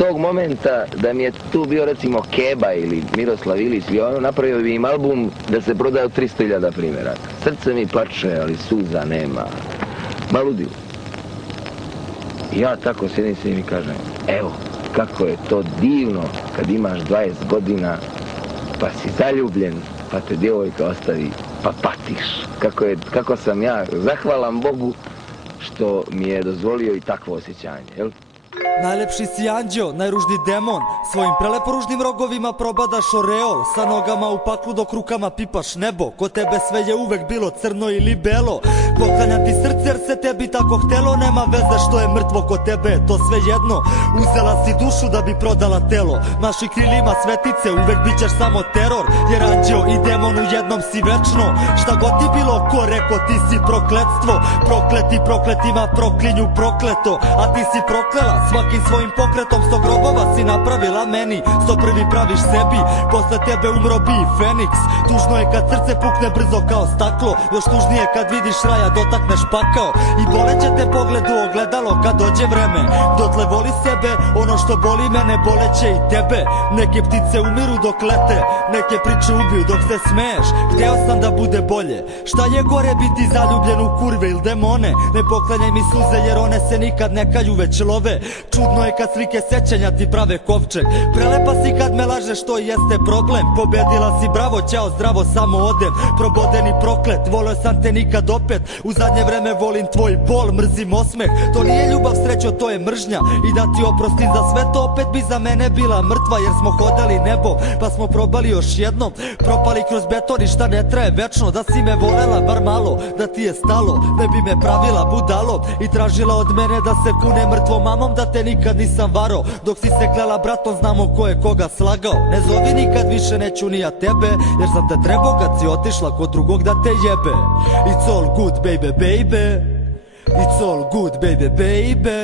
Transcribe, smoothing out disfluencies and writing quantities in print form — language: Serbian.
tog momenta da mi je tu bio recimo Keba ili Miroslav Ilić ili ono, napravio bi im album da se prodao 300.000 primjeraka. Srce mi plače, ali suza nema. Ma ludilo. I ja tako sjedim se i kažem, evo, kako je to divno kad imaš 20 godina, pa si zaljubljen, pa te djevojka ostavi, pa patiš. Kako sam ja zahvalan Bogu što mi je dozvolio i takvo osjećanje, jel? Najlepši si anđeo, najružniji demon, svojim preleporužnim rogovima probadaš oreol, sa nogama u paklu dok rukama pipaš nebo, kod tebe sve je uvek bilo crno ili belo, poklanjam ti srce jer se tebi tako htelo, nema veze što je mrtvo kod tebe, to sve jedno, uzela si dušu da bi prodala telo, maši krilima svetice, uvek bit ćeš samo teror, jer anđeo i demon u jednom si večno, šta god ti bilo ko reko ti si prokletstvo, prokleti prokletima proklinju prokleto, a ti si proklela svakim svojim pokretom, 100 grobova si napravila meni, 101 praviš sebi, posle tebe umro bi i Feniks. Tužno je kad srce pukne brzo kao staklo, još tužnije kad vidiš raja dotakneš pakao, i boleće te pogled u ogledalo kad dođe vreme, dotle voli sebe, ono što boli mene boleće i tebe. Neke ptice umiru dok lete, neke priče ubiju dok se smeješ, hteo sam da bude bolje, šta je gore biti zaljubljen u kurve ili demone, ne poklanjaj mi suze jer one se nikad ne kaju već love. Čudno je kad slike sećanja ti prave kovčeg, prelepa si kad me lažeš, to jeste problem, pobedila si, bravo, ćao, zdravo, samo odem, proboden i proklet, volio sam te nikad opet, u zadnje vreme volim tvoj bol, mrzim osmeh, to nije ljubav, srećo, to je mržnja, i da ti oprostim za sve to, opet bi za mene bila mrtva, jer smo hodali nebo, pa smo probali još jednom, propali kroz beton i šta ne traje večno, da si me volela bar malo, da ti je stalo, ne bi me pravila budalo i tražila od mene da se kune mrtvom mamom, da te nikad nisam varo, dok si se klela bratom, znamo ko je koga slagao, ne zovi nikad više, neću ni ja tebe, jer sam te trebao kad si otišla kod drugog da te jebe. It's all good baby baby, it's all good baby baby.